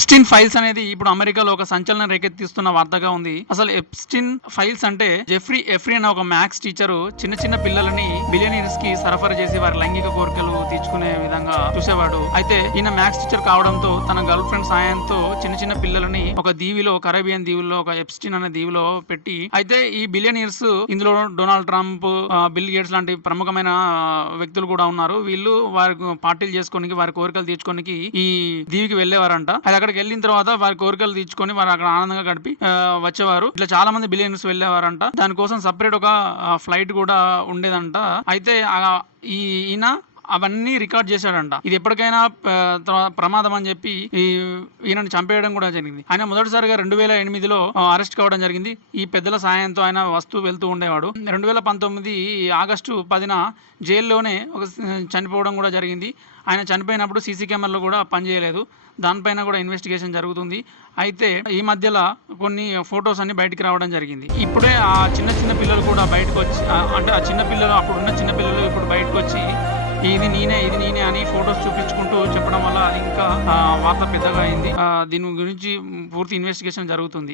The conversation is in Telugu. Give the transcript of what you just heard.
ఎప్స్టీన్ ఫైల్స్ అనేది ఇప్పుడు అమెరికాలో ఒక సంచలనం రేకెత్తిస్తున్న వార్తగా ఉంది. అసలు ఎప్స్టీన్ ఫైల్స్ అంటే ఎఫ్రీ అనే ఒక మ్యాథ్స్ టీచరు చిన్న చిన్న పిల్లలని బిలియనీర్స్ కి సరఫరా చేసి వారి లైంగిక కోరికలు తీర్చుకునే విధంగా చూసేవాడు. అయితే ఈయన మ్యాథ్స్ టీచర్ కావడంతో తన గర్ల్ ఫ్రెండ్ సాయంతో చిన్న చిన్న పిల్లలని ఒక దీవిలో, కరేబియన్ దీవుల్లో ఒక ఎప్స్టీన్ అనే దీవిలో పెట్టి, అయితే ఈ బిలియనీర్స్ ఇందులో డొనాల్డ్ ట్రంప్, బిల్ గేట్స్ లాంటి ప్రముఖమైన వ్యక్తులు కూడా ఉన్నారు. వీళ్ళు వారి పార్టీలు చేసుకోనికి, వారి కోరికలు తీర్చుకోనికి ఈ దీవికి వెళ్ళేవారంట. అది అక్కడికి వెళ్ళిన తర్వాత వారి కోరికలు తీర్చుకొని వారు అక్కడ ఆనందంగా గడిపి వచ్చేవారు. ఇట్లా చాలా మంది బిలియనర్స్ వెళ్ళేవారంట. దానికోసం సపరేట్ ఒక ఫ్లైట్ కూడా ఉండేదంట. అయితే ఈయన అవన్నీ రికార్డ్ చేశాడంట. ఇది ఎప్పటికైనా ప్రమాదం అని చెప్పి ఈయనని చంపేయడం కూడా జరిగింది. ఆయన మొదటిసారిగా 2008లో అరెస్ట్ కావడం జరిగింది. ఈ పెద్దల సాయంతో ఆయన వస్తూ వెళ్తూ ఉండేవాడు. 2019 ఆగస్టు 10న జైల్లోనే చనిపోవడం కూడా జరిగింది. ఆయన చనిపోయినప్పుడు సీసీ కెమెరాలు కూడా పనిచేయలేదు. దానిపైన కూడా ఇన్వెస్టిగేషన్ జరుగుతుంది. అయితే ఈ మధ్యలో కొన్ని ఫొటోస్ అన్ని బయటికి రావడం జరిగింది. ఇప్పుడే ఆ చిన్న చిన్న పిల్లలు కూడా బయటకు వచ్చి, అంటే ఆ చిన్న పిల్లలు, అప్పుడున్న చిన్న పిల్లలు ఇప్పుడు బయటకు వచ్చి ఇది నేనే అని ఫొటోస్ చూపించుకుంటూ చెప్పడం వల్ల అది ఇంకా వార్త పెద్దగా అయింది. దీని గురించి పూర్తి ఇన్వెస్టిగేషన్ జరుగుతుంది.